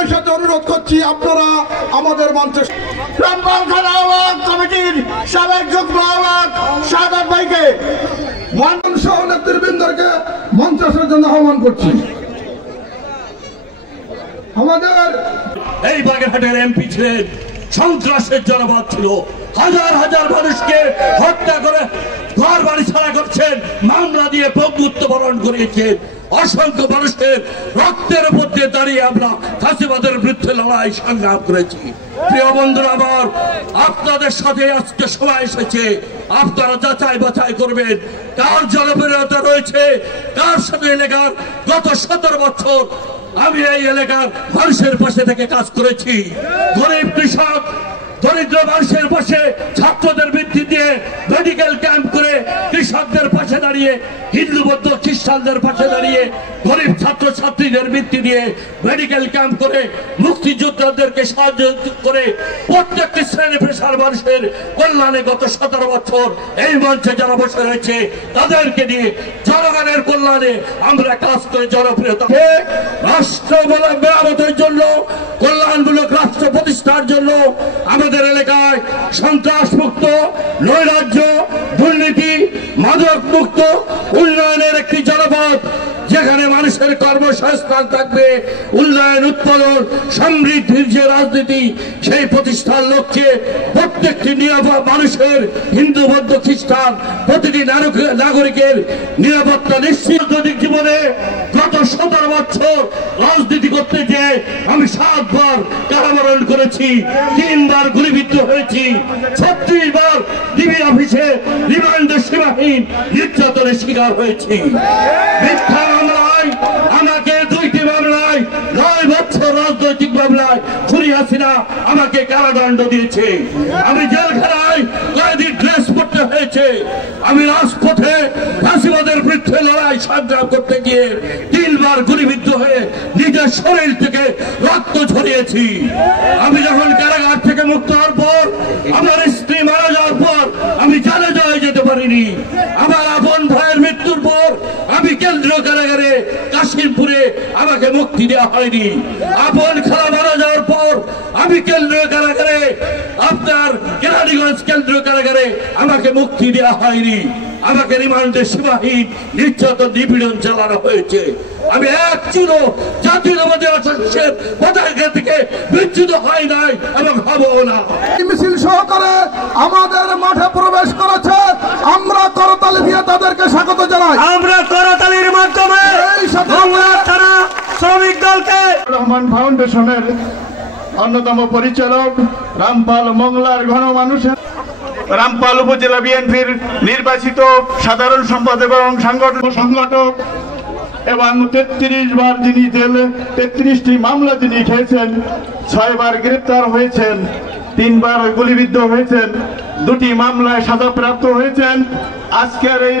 বিনয়ের সাথে অনুরোধ করছি আপনারা আমাদের মঞ্চে রামপাল থানা আহ্বায়ক কমিটির সাবেক যুগ্ম আহ্বায়ক সাদাত ভাইকে সহ নেতৃবৃন্দকে মঞ্চে আসার জন্য আহ্বান করছি। আমাদের এই বাগেরহাটের এমপি ছিলেন, সন্ত্রাসের জনপদ ছিল, হাজার হাজার মানুষকে হত্যা করে ঘর বাড়ি ছাড়া করছেন, মামলা দিয়ে বন্ধুত্ব বরণ করিয়েছেন। অসংখ্য মানুষের রক্তের উপর দিয়ে দাঁড়িয়ে আমরা ফাঁসিবাদের বিরুদ্ধে লড়াই সংগ্রাম করেছি। প্রিয় বন্ধুরা আমার, আপনাদের সাথে আজকে সময় এসেছে, আপনারা যাচাই বাছাই করবেন কার জনপ্রিয়তা রয়েছে, কার সাথে এলাকার গত 17 বছর আমি এই এলাকার মানুষের পাশে থেকে কাজ করেছি। গরিব কৃষক দরিদ্র মানুষের পাশে, ছাত্রদের বৃত্তি দিয়ে মেডিকেল ক্যাম্প করে কৃষকদের পাশে দাঁড়িয়ে, হিন্দু বৌদ্ধ খ্রিস্টানদের পাশে দাঁড়িয়ে, গরিব ছাত্র ছাত্রীদের বৃত্তি দিয়ে মেডিকেল ক্যাম্প করে, মুক্তিযোদ্ধাদেরকে সাহায্য করে প্রত্যেকটি শ্রেণী পেশার মানুষের কল্যাণে গত 17 বছর এই মঞ্চে যারা বসে রয়েছে তাদেরকে নিয়ে জনগণের কল্যাণে আমরা কাজ করে জনপ্রিয়তা রাষ্ট্র মেরামতের জন্য, কল্যাণমূলক রাষ্ট্র প্রতিষ্ঠার জন্য আমাদের এলাকায় সন্ত্রাস মুক্ত, নৈরাজ্য, দুর্নীতি, মাদক মুক্ত উন্নয়নের একটি জনপদ, যেখানে মানুষের কর্মসংস্থান থাকবে, উন্নয়ন, উৎপাদন, সমৃদ্ধির যে রাজনীতি, সেই প্রতিষ্ঠার লক্ষ্যে প্রত্যেকটি মানুষের, হিন্দু বৌদ্ধ খ্রিস্টান, প্রতিটি নাগরিকের নিরাপত্তা নিশ্চিত। জীবনে গত 17 বছর রাজনীতি করতে যে আমি 7 বার কারাবরণ করেছি, 3 বার গুলিবিদ্ধ হয়েছি, 36 বার ডিবি অফিসে রিমান্ডে সীমাহীন নির্যাতনের শিকার হয়েছি। মিথ্যা মামলায় আমাকে 2টি মামলায় 9 বছর রাজনৈতিক মামলায় খুনি হাসিনা আমাকে কারাদণ্ড দিয়েছে। আমি জেলখানায় কয়েদি ড্রেস পরতে হয়েছে। আমি রাজপথে ফাঁসিবাদের বিরুদ্ধে লড়াই সংগ্রাম করতে গিয়ে 3 বার গুলিবিদ্ধ হয়ে নিজের শরীর থেকে রক্ত ঝরিয়েছি। আমি যখন কারাগার থেকে মুক্ত হওয়ার পর, আমার স্ত্রী মারা যাওয়ার পর আমি জানাজায় যেতে পারিনি। আমার আপন ভাইয়ের মৃত্যুর পর আমি কেন্দ্রীয় কারাগারে কাশিমপুরে আমাকে মুক্তি দেওয়া হয়নি। আপন খালা মারা যাওয়ার পর আমি কেন্দ্রীয় কারাগারে, আপনার কেরানীগঞ্জ কেন্দ্রীয় কারাগারে আমাকে মুক্তি দেওয়া হয়নি। আমাকে রিমান্ডে সীমাহীন নির্যাতন, নিপীড়ন চালানো হয়েছে। আমি একচুলো জাতীয়তাবাদী আদর্শের পতাকা থেকে বিচ্যুত হয় নাই এবং হবও না। মিছিল সহকারে আমাদের মাঠে প্রবেশ করেছে, আমরা করতালি দিয়ে তাদেরকে স্বাগত জানাই। আমরা করতালির মাধ্যমে থানা শ্রমিক দলকে রহমান ফাউন্ডেশনের অন্যতম পরিচালক, রামপাল মংলার গণমানুষের, রামপাল উপজেলা বিএনপির নির্বাচিত সাধারণ সম্পাদক এবং সংগঠক এবং 33 বার যিনি জেলে 33টি মামলা যিনি খেয়েছেন, 6 বার গ্রেপ্তার হয়েছেন, 3 বার গুলিবিদ্ধ হয়েছেন, 2টি মামলায় সাজাপ্রাপ্ত হয়েছেন। আজকের এই